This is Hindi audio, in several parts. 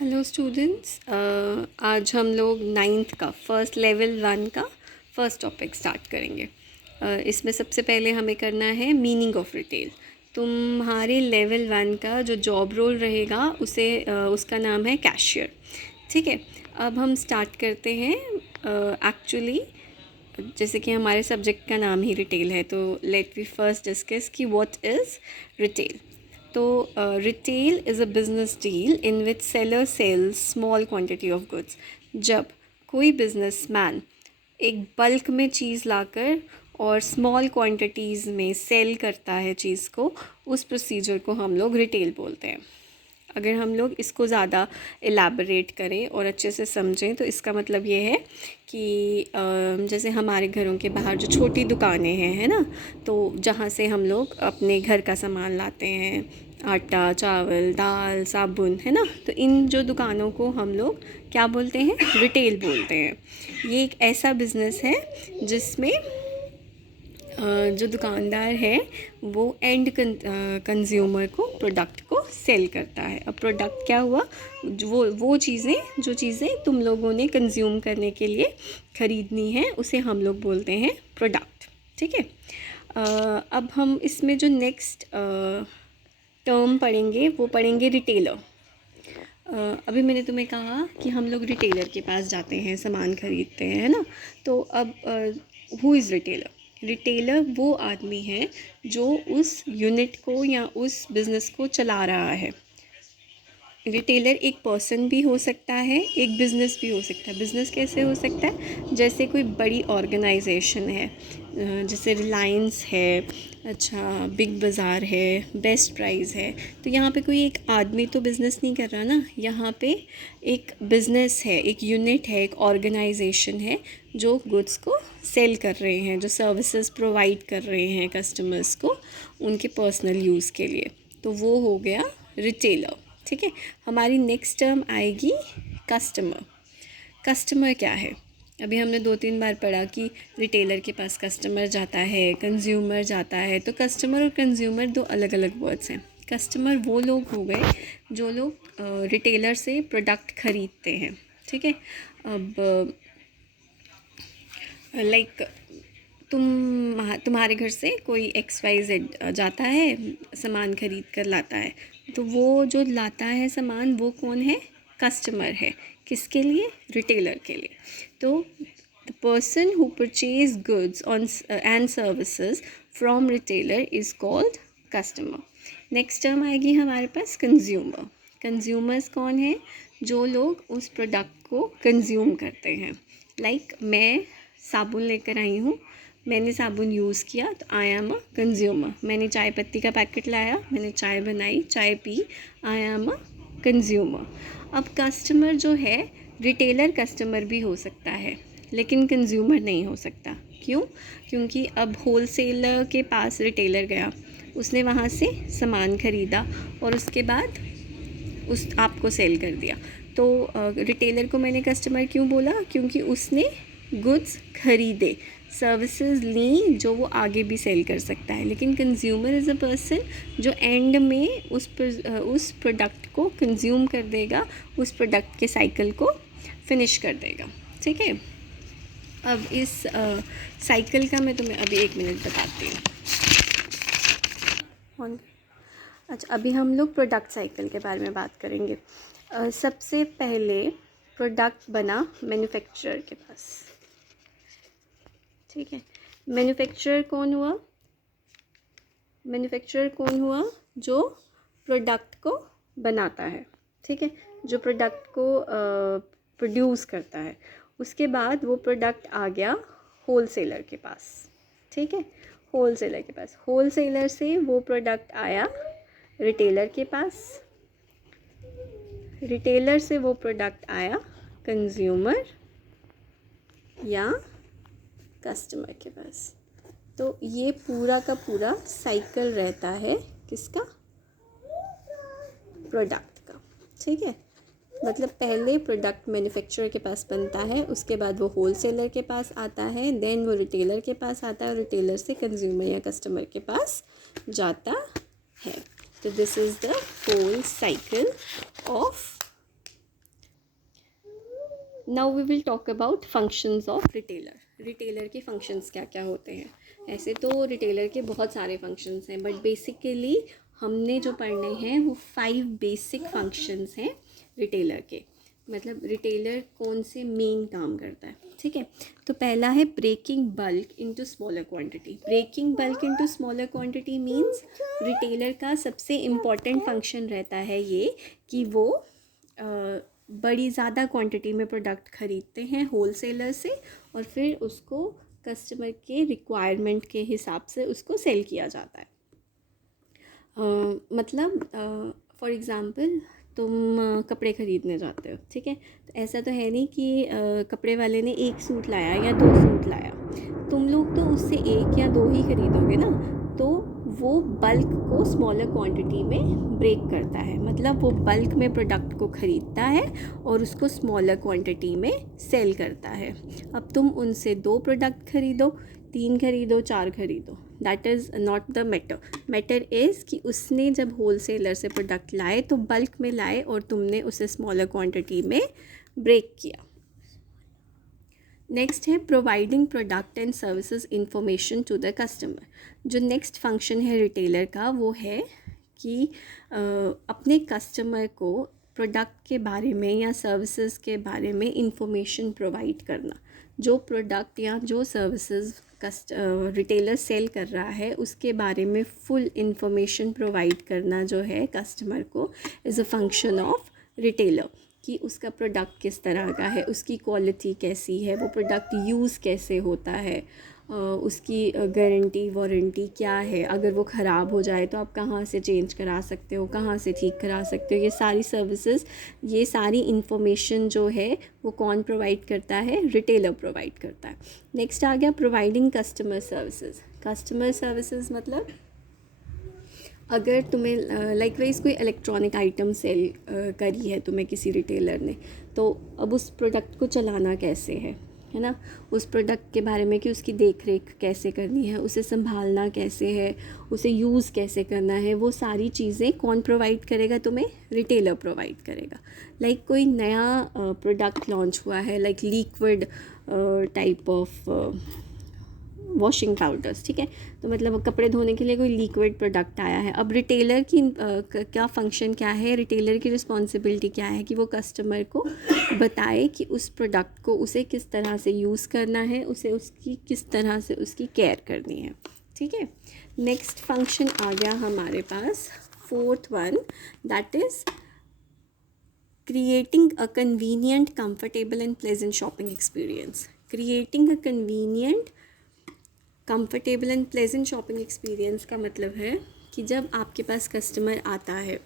हेलो स्टूडेंट्स, आज हम लोग नाइन्थ का फर्स्ट लेवल 1 का फर्स्ट टॉपिक स्टार्ट करेंगे। इसमें सबसे पहले हमें करना है मीनिंग ऑफ रिटेल। तुम्हारे लेवल 1 का जो जॉब रोल रहेगा उसका नाम है कैशियर। ठीक है, अब हम स्टार्ट करते हैं। एक्चुअली जैसे कि हमारे सब्जेक्ट का नाम ही रिटेल है, तो लेट वी फर्स्ट डिस्कस कि व्हाट इज़ रिटेल। तो retail is a business deal in which seller sales small quantity of goods. जब कोई बिजनेसमैन एक बल्क में चीज़ लाकर और स्मॉल क्वांटिटीज़ में सेल करता है चीज़ को, उस प्रोसीजर को हम लोग रिटेल बोलते हैं। अगर हम लोग इसको ज़्यादा एलैबोरेट करें और अच्छे से समझें तो इसका मतलब ये है कि जैसे हमारे घरों के बाहर जो छोटी दुकानें हैं, है ना, तो जहाँ से हम लोग अपने घर का सामान लाते हैं, आटा, चावल, दाल, साबुन, है ना, तो इन जो दुकानों को हम लोग क्या बोलते हैं? रिटेल बोलते हैं। ये एक ऐसा बिज़नेस है जिसमें जो दुकानदार है वो एंड कंज्यूमर को प्रोडक्ट को सेल करता है। अब प्रोडक्ट क्या हुआ? वो जो चीज़ें तुम लोगों ने कंज्यूम करने के लिए ख़रीदनी है उसे हम लोग बोलते हैं प्रोडक्ट। ठीक है, अब हम इसमें जो नेक्स्ट टर्म पढ़ेंगे वो पढ़ेंगे रिटेलर। अभी मैंने तुम्हें कहा कि हम लोग रिटेलर के पास जाते हैं, सामान ख़रीदते हैं, है ना। तो अब हु इज़ रिटेलर? रिटेलर वो आदमी है जो उस यूनिट को या उस बिज़नेस को चला रहा है। रिटेलर एक पर्सन भी हो सकता है, एक बिज़नेस भी हो सकता है। बिज़नेस कैसे हो सकता है? जैसे कोई बड़ी ऑर्गेनाइजेशन है, जैसे रिलायंस है, अच्छा बिग बाज़ार है, बेस्ट प्राइस है। तो यहाँ पे कोई एक आदमी तो बिज़नेस नहीं कर रहा ना, यहाँ पे एक बिज़नेस है, एक यूनिट है, एक ऑर्गेनाइजेशन है जो गुड्स को सेल कर रहे हैं, जो सर्विसेज प्रोवाइड कर रहे हैं कस्टमर्स को उनके पर्सनल यूज़ के लिए। तो वो हो गया रिटेलर। ठीक है, हमारी नेक्स्ट टर्म आएगी कस्टमर। कस्टमर क्या है? अभी हमने 2-3 बार पढ़ा कि रिटेलर के पास कस्टमर जाता है, कंज्यूमर जाता है। तो कस्टमर और कंज्यूमर दो अलग अलग वर्ड्स हैं। कस्टमर वो लोग हो गए जो लोग रिटेलर से प्रोडक्ट ख़रीदते हैं। ठीक है, अब लाइक तुम्हारे घर से कोई XYZ जाता है, सामान ख़रीद कर लाता है, तो वो जो लाता है सामान वो कौन है? कस्टमर है। किसके लिए? रिटेलर के लिए। तो the person who purchase goods on and services from retailer is called customer. Next term आएगी हमारे पास कंज्यूमर। कंज्यूमर्स कौन है? जो लोग उस प्रोडक्ट को कंज्यूम करते हैं। लाइक मैं साबुन लेकर आई हूँ, मैंने साबुन यूज़ किया तो आई एम अ कंज्यूमर। मैंने चाय पत्ती का पैकेट लाया, मैंने चाय बनाई, चाय P, I am a consumer. अब कस्टमर जो है, रिटेलर कस्टमर भी हो सकता है लेकिन कंज्यूमर नहीं हो सकता। क्यों? क्योंकि अब होलसेलर के पास रिटेलर गया, उसने वहाँ से सामान ख़रीदा और उसके बाद उस आपको सेल कर दिया। तो रिटेलर को मैंने कस्टमर क्यों बोला? क्योंकि उसने गुड्स खरीदे, सर्विसेज ली जो वो आगे भी सेल कर सकता है। लेकिन कंज्यूमर इज़ अ पर्सन जो एंड में उस प्रोडक्ट को कंज्यूम कर देगा, उस प्रोडक्ट के साइकिल को फिनिश कर देगा। ठीक है, अब इस साइकिल का मैं तुम्हें अभी 1 मिनट बताती हूँ। अच्छा, अभी हम लोग प्रोडक्ट साइकिल के बारे में बात करेंगे। सबसे पहले प्रोडक्ट बना मैन्युफैक्चरर के पास। ठीक है, मैन्युफैक्चरर कौन हुआ? मैन्युफैक्चरर कौन हुआ? जो प्रोडक्ट को बनाता है। ठीक है, जो प्रोडक्ट को प्रोड्यूस करता है। उसके बाद वो प्रोडक्ट आ गया होलसेलर के पास। ठीक है, होलसेलर के पास, होलसेलर से वो प्रोडक्ट आया रिटेलर के पास, रिटेलर से वो प्रोडक्ट आया कंज्यूमर या कस्टमर के पास। तो ये पूरा का पूरा साइकिल रहता है किसका? प्रोडक्ट का। ठीक है, मतलब पहले प्रोडक्ट मैन्युफैक्चरर के पास बनता है, उसके बाद वो होलसेलर के पास आता है, देन वो रिटेलर के पास आता है और रिटेलर से कंज्यूमर या कस्टमर के पास जाता है। तो this is the whole cycle of now we will talk about functions of retailer. Retailer के फंक्शंस क्या क्या होते हैं। ऐसे तो रिटेलर के बहुत सारे फंक्शंस हैं, बट बेसिकली हमने जो पढ़ने हैं वो 5 बेसिक फंक्शंस हैं रिटेलर के। मतलब रिटेलर कौन से मेन काम करता है, ठीक है। तो पहला है breaking bulk into smaller quantity. Breaking bulk into smaller quantity means retailer का सबसे इम्पॉर्टेंट फंक्शन रहता है ये कि वो बड़ी ज़्यादा क्वांटिटी में प्रोडक्ट ख़रीदते हैं होल सेलर से, और फिर उसको कस्टमर के रिक्वायरमेंट के हिसाब से उसको सेल किया जाता है। मतलब फॉर एग्ज़ाम्पल तुम कपड़े ख़रीदने जाते हो, ठीक है। तो ऐसा तो है नहीं कि कपड़े वाले ने एक सूट लाया या 2 सूट लाया, तुम लोग तो उससे 1 या 2 ही ख़रीदोगे ना। तो वो बल्क को स्मॉलर क्वांटिटी में ब्रेक करता है, मतलब वो बल्क में प्रोडक्ट को ख़रीदता है और उसको स्मॉलर क्वांटिटी में सेल करता है। अब तुम उनसे 2 प्रोडक्ट ख़रीदो, 3 ख़रीदो, 4 ख़रीदो, that is not the matter. Matter is कि उसने जब होल सेलर से प्रोडक्ट लाए तो बल्क में लाए और तुमने उसे स्मॉलर क्वांटिटी में ब्रेक किया। नेक्स्ट है providing product and services information to the customer. जो नेक्स्ट फंक्शन है रिटेलर का वो है कि अपने कस्टमर को प्रोडक्ट के बारे में या सर्विसेज के बारे में इंफॉर्मेशन प्रोवाइड करना। जो प्रोडक्ट या जो सर्विसेज रिटेलर सेल कर रहा है उसके बारे में फुल इंफॉर्मेशन प्रोवाइड करना जो है कस्टमर को is a function of retailer. कि उसका प्रोडक्ट किस तरह का है, उसकी क्वालिटी कैसी है, वो प्रोडक्ट यूज़ कैसे होता है, उसकी गारंटी वारंटी क्या है, अगर वो ख़राब हो जाए तो आप कहाँ से चेंज करा सकते हो, कहाँ से ठीक करा सकते हो। ये सारी सर्विसेज, ये सारी इंफॉर्मेशन जो है वो कौन प्रोवाइड करता है, रिटेलर प्रोवाइड करता है। नेक्स्ट आ गया providing customer services. Customer services मतलब अगर तुम्हें लाइकवाइज कोई इलेक्ट्रॉनिक आइटम सेल करी है तुम्हें किसी रिटेलर ने, तो अब उस प्रोडक्ट को चलाना कैसे है ना, उस प्रोडक्ट के बारे में कि उसकी देख रेख कैसे करनी है, उसे संभालना कैसे है, उसे यूज़ कैसे करना है, वो सारी चीज़ें कौन प्रोवाइड करेगा तुम्हें, रिटेलर प्रोवाइड करेगा। लाइक कोई नया प्रोडक्ट लॉन्च हुआ है, like liquid type of washing powders, ठीक है। तो मतलब कपड़े धोने के लिए कोई लिक्विड प्रोडक्ट आया है। अब रिटेलर की क्या फंक्शन क्या है, रिटेलर की रिस्पॉन्सिबिलिटी क्या है कि वो कस्टमर को बताए कि उस प्रोडक्ट को उसे किस तरह से यूज़ करना है, उसे उसकी किस तरह से उसकी केयर करनी है, ठीक है। नेक्स्ट फंक्शन आ गया हमारे पास, 4th one, that is creating a convenient, comfortable and pleasant shopping experience. Creating a convenient, comfortable and pleasant shopping experience का मतलब है कि जब आपके पास कस्टमर आता है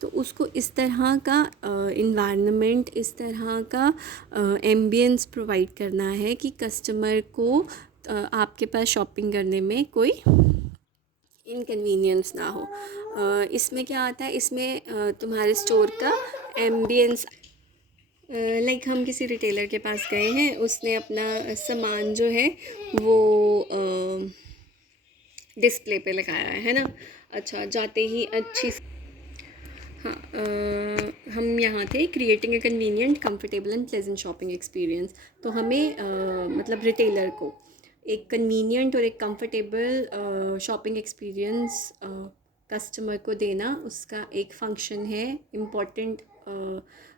तो उसको इस तरह का इन्वायरमेंट, इस तरह का एम्बियंस प्रोवाइड करना है कि कस्टमर को आपके पास शॉपिंग करने में कोई इनकन्वीनियंस ना हो। इसमें क्या आता है, इसमें तुम्हारे स्टोर का एम्बियंस, लाइक हम किसी रिटेलर के पास गए हैं, उसने अपना सामान जो है वो डिस्प्ले पे लगाया है ना। अच्छा, जाते ही अच्छी, हाँ, हम यहाँ थे creating a convenient, comfortable and pleasant shopping experience. तो हमें मतलब रिटेलर को एक कन्वीनियंट और एक कंफर्टेबल शॉपिंग एक्सपीरियंस कस्टमर को देना उसका एक फंक्शन है, इम्पॉर्टेंट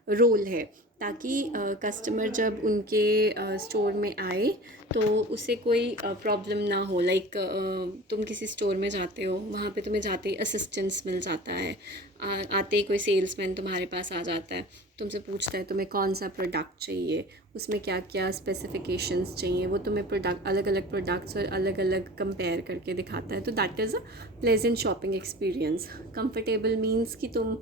रोल है, ताकि कस्टमर जब उनके स्टोर में आए तो उसे कोई प्रॉब्लम ना हो। लाइक तुम किसी स्टोर में जाते हो, वहाँ पे तुम्हें जाते ही असिस्टेंस मिल जाता है, आते ही कोई सेल्समैन तुम्हारे पास आ जाता है, तुमसे पूछता है तुम्हें कौन सा प्रोडक्ट चाहिए, उसमें क्या क्या स्पेसिफिकेशंस चाहिए, वो तुम्हें प्रोडक्ट, अलग अलग प्रोडक्ट्स और अलग अलग कंपेयर करके दिखाता है। तो that is a pleasant shopping experience. Comfortable means कि तुम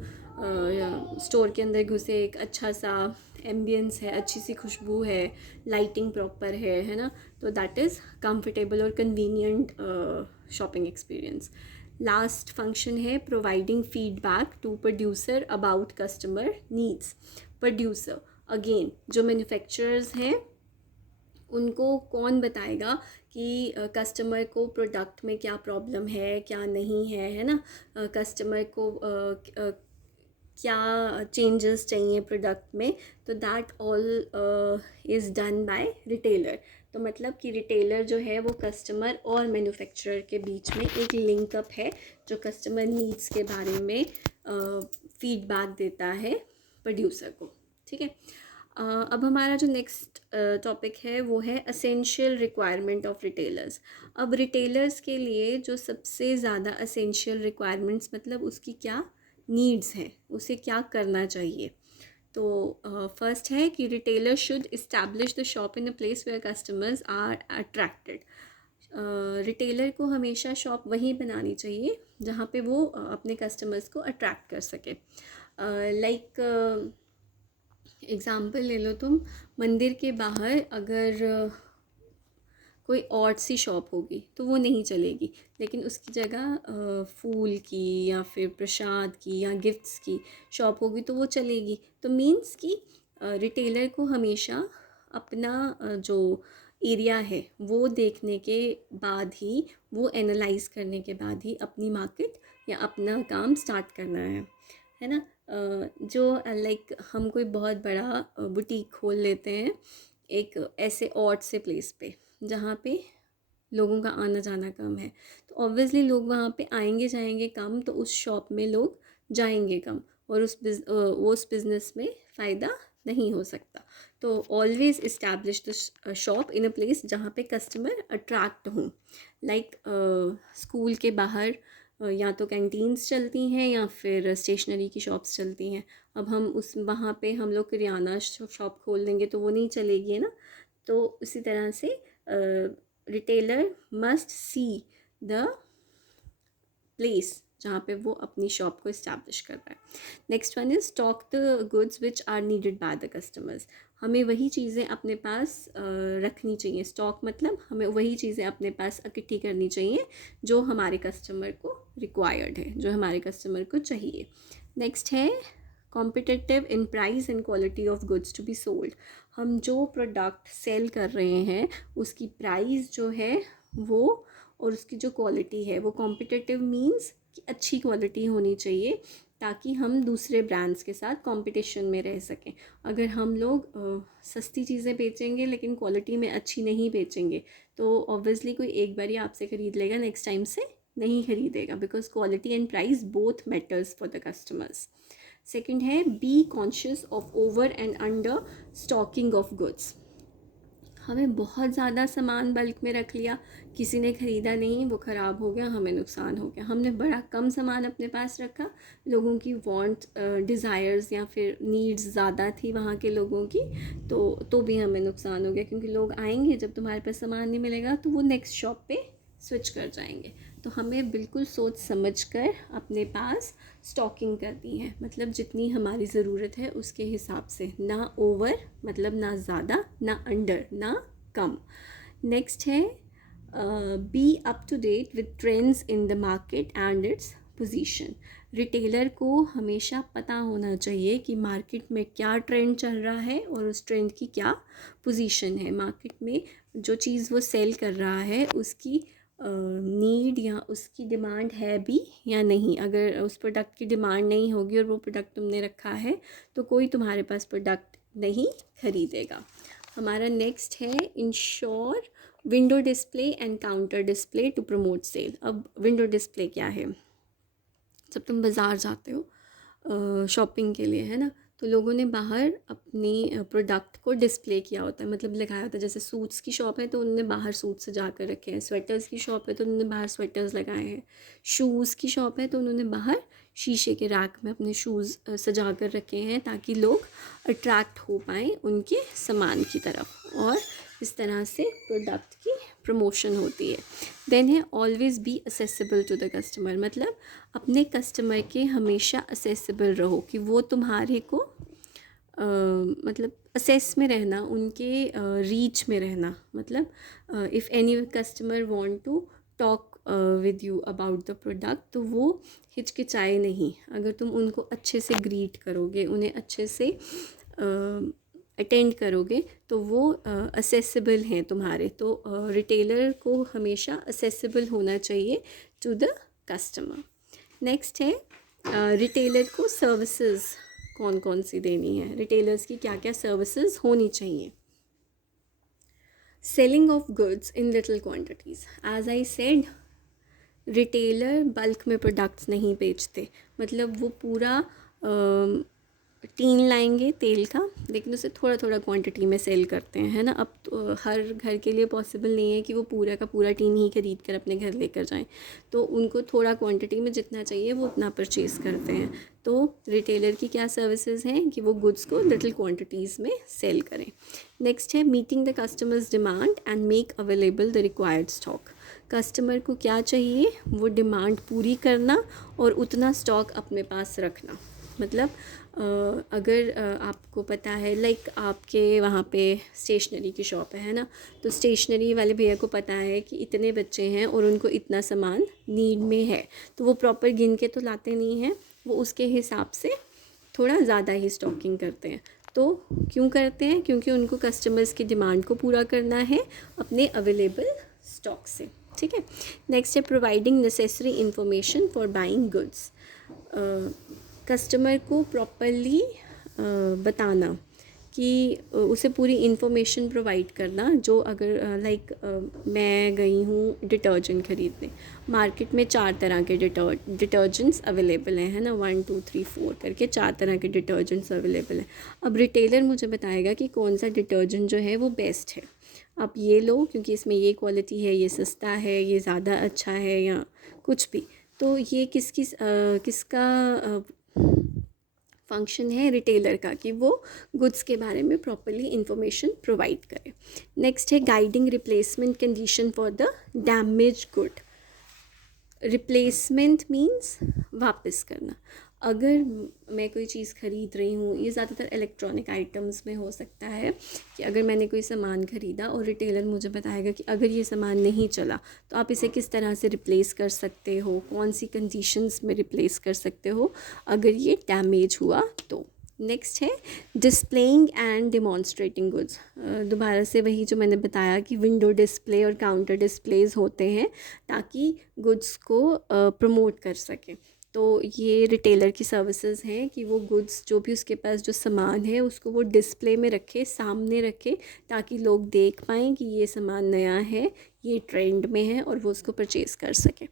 स्टोर के अंदर घुसे, एक अच्छा सा एम्बियंस है, अच्छी सी खुशबू है, लाइटिंग प्रॉपर है ना। तो दैट इज़ कंफर्टेबल और convenient shopping experience. Last function है providing feedback to producer about customer needs. Producer again जो मैन्युफैक्चरर्स हैं उनको कौन बताएगा कि कस्टमर को प्रोडक्ट में क्या प्रॉब्लम है, क्या नहीं है ना। कस्टमर को क्या चेंजेस चाहिए प्रोडक्ट में, तो that all is done by retailer. तो मतलब कि रिटेलर जो है वो कस्टमर और मैन्युफैक्चरर के बीच में एक लिंकअप है, जो कस्टमर नीड्स के बारे में फीडबैक देता है प्रोड्यूसर को। ठीक है। अब हमारा जो नेक्स्ट टॉपिक है वो है असेंशियल रिक्वायरमेंट ऑफ रिटेलर्स। अब रिटेलर्स के लिए जो सबसे ज़्यादा असेंशियल रिक्वायरमेंट्स, मतलब उसकी क्या नीड्स हैं, उसे क्या करना चाहिए। तो फर्स्ट है कि retailer should establish the shop in a place where customers are attracted. Retailer को हमेशा शॉप वहीं बनानी चाहिए जहाँ पे वो अपने कस्टमर्स को अट्रैक्ट कर सके। लाइक एग्ज़ाम्पल ले लो तुम, मंदिर के बाहर अगर कोई और सी शॉप होगी तो वो नहीं चलेगी, लेकिन उसकी जगह फूल की या फिर प्रसाद की या गिफ्ट्स की शॉप होगी तो वो चलेगी। तो मीन्स कि रिटेलर को हमेशा अपना जो एरिया है वो देखने के बाद ही, वो एनालाइज करने के बाद ही अपनी मार्केट या अपना काम स्टार्ट करना है ना। जो लाइक हम कोई बहुत बड़ा बुटीक खोल लेते हैं एक ऐसे ऑड से प्लेस पे जहाँ पे लोगों का आना जाना कम है, तो ऑब्वियसली लोग वहाँ पे आएंगे जाएंगे कम, तो उस शॉप में लोग जाएंगे कम और उस बिज़नेस में फ़ायदा नहीं हो सकता। तो always establish the shop in a place जहाँ पे कस्टमर अट्रैक्ट हों। लाइक स्कूल के बाहर या तो कैंटीन्स चलती हैं या फिर स्टेशनरी की शॉप्स चलती हैं। अब हम उस वहाँ पे हम लोग किराना शॉप खोल देंगे तो वो नहीं चलेगी, है ना। तो उसी तरह से retailer must see the place जहाँ पे वो अपनी शॉप को इस्टेब्लिश कर रहा है। Next one is stock the goods which are needed by the customers. हमें वही चीज़ें अपने पास रखनी चाहिए। स्टॉक मतलब हमें वही चीज़ें अपने पास इकट्ठी करनी चाहिए जो हमारे कस्टमर को रिक्वायर्ड है, जो हमारे कस्टमर को चाहिए। नेक्स्ट है competitive in price and quality of goods to be sold. हम जो प्रोडक्ट सेल कर रहे हैं उसकी प्राइस जो है वो और उसकी जो क्वालिटी है वो कॉम्पिटिटिव मीन्स कि अच्छी क्वालिटी होनी चाहिए, ताकि हम दूसरे ब्रांड्स के साथ कंपटीशन में रह सकें। अगर हम लोग सस्ती चीज़ें बेचेंगे लेकिन क्वालिटी में अच्छी नहीं बेचेंगे तो ऑब्वियसली कोई एक बार ही आपसे ख़रीद लेगा, नेक्स्ट टाइम से नहीं खरीदेगा, because quality and price both matters for the customers. Second है be conscious of over and under stocking of goods. हमें बहुत ज़्यादा सामान बल्क में रख लिया, किसी ने ख़रीदा नहीं, वो ख़राब हो गया, हमें नुकसान हो गया। हमने बड़ा कम सामान अपने पास रखा, लोगों की वांट डिज़ायर्स या फिर नीड्स ज़्यादा थी वहाँ के लोगों की, तो भी हमें नुकसान हो गया, क्योंकि लोग आएंगे जब तुम्हारे पास सामान नहीं मिलेगा तो वो नेक्स्ट शॉप पे स्विच कर जाएंगे। तो हमें बिल्कुल सोच समझ कर अपने पास स्टॉकिंग करनी है, मतलब जितनी हमारी ज़रूरत है उसके हिसाब से, ना ओवर मतलब ना ज़्यादा, ना अंडर, ना कम। नेक्स्ट है be up to date with trends in the market and its position. Retailer को हमेशा पता होना चाहिए कि मार्केट में क्या ट्रेंड चल रहा है और उस ट्रेंड की क्या पोजीशन है। मार्केट में जो चीज़ वो सेल कर रहा है उसकी नीड या उसकी डिमांड है भी या नहीं। अगर उस प्रोडक्ट की डिमांड नहीं होगी और वो प्रोडक्ट तुमने रखा है तो कोई तुम्हारे पास प्रोडक्ट नहीं खरीदेगा। हमारा नेक्स्ट है ensure window display and counter display to promote sale. अब विंडो डिस्प्ले क्या है, जब तुम बाज़ार जाते हो शॉपिंग के लिए, है ना, तो लोगों ने बाहर अपनी प्रोडक्ट को डिस्प्ले किया होता है, मतलब लगाया होता है। जैसे सूट्स की शॉप है तो उन्होंने बाहर सूट सजा कर रखे हैं, स्वेटर्स की शॉप है तो उन्होंने बाहर स्वेटर्स लगाए हैं, शूज़ की शॉप है तो उन्होंने बाहर शीशे के रैक में अपने शूज़ सजा कर रखे हैं, ताकि लोग अट्रैक्ट हो पाएँ उनके सामान की तरफ, और इस तरह से प्रोडक्ट की प्रमोशन होती है। देन है always be accessible to the customer, मतलब अपने कस्टमर के हमेशा असेसिबल रहो, कि वो तुम्हारे को मतलब असेस में रहना, उनके रीच में रहना। मतलब if any customer want to talk with you about the product, तो वो हिचकिचाए नहीं। अगर तुम उनको अच्छे से ग्रीट करोगे, उन्हें अच्छे से अटेंड करोगे, तो वो असेसिबल हैं तुम्हारे। तो रिटेलर को हमेशा असेसिबल होना चाहिए टू द कस्टमर। नेक्स्ट है रिटेलर को सर्विसेज कौन कौन सी देनी है, रिटेलर्स की क्या क्या सर्विसेज होनी चाहिए। Selling of goods in little quantities, as I said retailer bulk में प्रोडक्ट्स नहीं बेचते, मतलब वो पूरा टीन लाएंगे तेल का, लेकिन उसे थोड़ा थोड़ा क्वांटिटी में सेल करते हैं, है ना। अब तो हर घर के लिए पॉसिबल नहीं है कि वो पूरा का पूरा टीन ही खरीद कर अपने घर लेकर जाएं, तो उनको थोड़ा क्वांटिटी में जितना चाहिए वो उतना परचेज़ करते हैं। तो रिटेलर की क्या सर्विसेज हैं कि वो गुड्स को लिटिल क्वांटिटीज़ में सेल करें। नेक्स्ट है meeting the customers demand and make available the required stock. Customer को क्या चाहिए वो डिमांड पूरी करना और उतना स्टॉक अपने पास रखना। मतलब अगर आपको पता है लाइक आपके वहाँ पे स्टेशनरी की शॉप है ना, तो स्टेशनरी वाले भैया को पता है कि इतने बच्चे हैं और उनको इतना सामान नीड में है, तो वो प्रॉपर गिन के तो लाते नहीं हैं, वो उसके हिसाब से थोड़ा ज़्यादा ही स्टॉकिंग करते हैं। तो क्यों करते हैं, क्योंकि उनको कस्टमर्स की डिमांड को पूरा करना है अपने अवेलेबल स्टॉक से। ठीक है। नेक्स्ट है providing necessary information for buying goods. Customer को प्रॉपरली बताना कि उसे पूरी इन्फॉर्मेशन प्रोवाइड करना, जो अगर लाइक मैं गई हूँ डिटर्जेंट ख़रीदने, मार्केट में 4 तरह के डिटर्जेंट्स अवेलेबल हैं, है ना, 1 2 3 4 करके 4 तरह के डिटर्जेंट्स अवेलेबल हैं। अब रिटेलर मुझे बताएगा कि कौन सा डिटर्जेंट जो है वो बेस्ट है, आप ये लो क्योंकि इसमें ये क्वालिटी है, ये सस्ता है, ये ज़्यादा अच्छा है, या कुछ भी। तो ये किसका फंक्शन है, रिटेलर का, कि वो गुड्स के बारे में प्रॉपरली इंफॉर्मेशन प्रोवाइड करे। नेक्स्ट है guiding replacement condition for the damage good. Replacement means वापस करना। अगर मैं कोई चीज़ ख़रीद रही हूँ, ये ज़्यादातर इलेक्ट्रॉनिक आइटम्स में हो सकता है कि अगर मैंने कोई सामान ख़रीदा और रिटेलर मुझे बताएगा कि अगर ये सामान नहीं चला तो आप इसे किस तरह से रिप्लेस कर सकते हो, कौन सी कंडीशंस में रिप्लेस कर सकते हो अगर ये डैमेज हुआ तो। नेक्स्ट है डिस्प्लेइंग एंड डिमॉन्स्ट्रेटिंग गुड्स। दोबारा से वही जो मैंने बताया कि विंडो डिस्प्ले और काउंटर डिस्प्लेज होते हैं ताकि गुड्स को प्रमोट कर सकें। तो ये रिटेलर की सर्विसेज हैं कि वो गुड्स जो भी उसके पास जो सामान है उसको वो डिस्प्ले में रखे, सामने रखे, ताकि लोग देख पाएँ कि ये सामान नया है, ये ट्रेंड में है और वो उसको परचेज़ कर सके।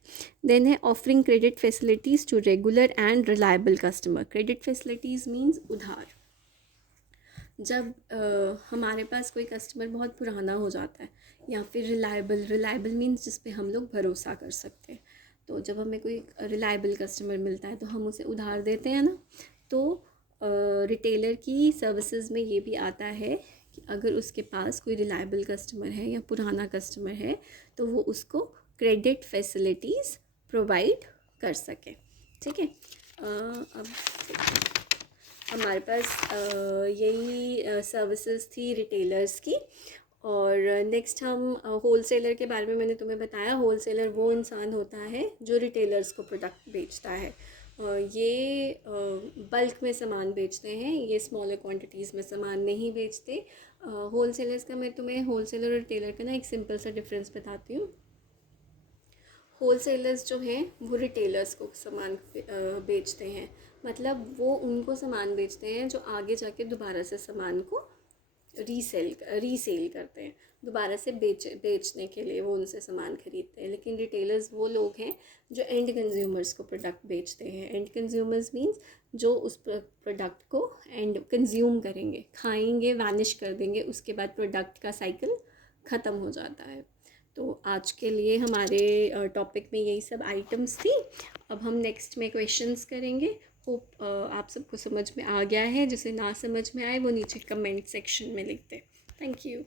देन है offering credit facilities to regular and reliable customer. Credit facilities means उधार। जब हमारे पास कोई कस्टमर बहुत पुराना हो जाता है, या फिर रिलायबल मीन्स जिस पे हम लोग भरोसा कर सकते हैं, तो जब हमें कोई रिलायबल कस्टमर मिलता है तो हम उसे उधार देते हैं ना। तो रिटेलर की सर्विसेज में ये भी आता है कि अगर उसके पास कोई रिलायबल कस्टमर है या पुराना कस्टमर है तो वो उसको क्रेडिट फैसिलिटीज़ प्रोवाइड कर सके। ठीक है। अब हमारे पास यही सर्विसेज थी रिटेलर्स की। और नेक्स्ट हम होलसेलर के बारे में मैंने तुम्हें बताया। होलसेलर वो इंसान होता है जो रिटेलर्स को प्रोडक्ट बेचता है। ये बल्क में सामान बेचते हैं, ये स्मॉलर क्वांटिटीज़ में सामान नहीं बेचते। होलसेलर्स का मैं तुम्हें होलसेलर और रिटेलर का ना एक सिंपल सा डिफरेंस बताती हूँ। होलसेलर्स जो हैं वो रिटेलर्स को सामान बेचते हैं, मतलब वो उनको सामान बेचते हैं जो आगे जाके दोबारा से सामान को रीसेल करते हैं, दोबारा से बेचने के लिए वो उनसे सामान खरीदते हैं। लेकिन रिटेलर्स वो लोग हैं जो एंड कंज्यूमर्स को प्रोडक्ट बेचते हैं। एंड कंज्यूमर्स मींस जो उस प्रोडक्ट को एंड कंज्यूम करेंगे, खाएंगे, वैनिश कर देंगे, उसके बाद प्रोडक्ट का साइकिल ख़त्म हो जाता है। तो आज के लिए हमारे टॉपिक में यही सब आइटम्स थी। अब हम नेक्स्ट में क्वेश्चंस करेंगे। होप आप सबको समझ में आ गया है। जिसे ना समझ में आए वो नीचे कमेंट सेक्शन में लिख दें। Thank you.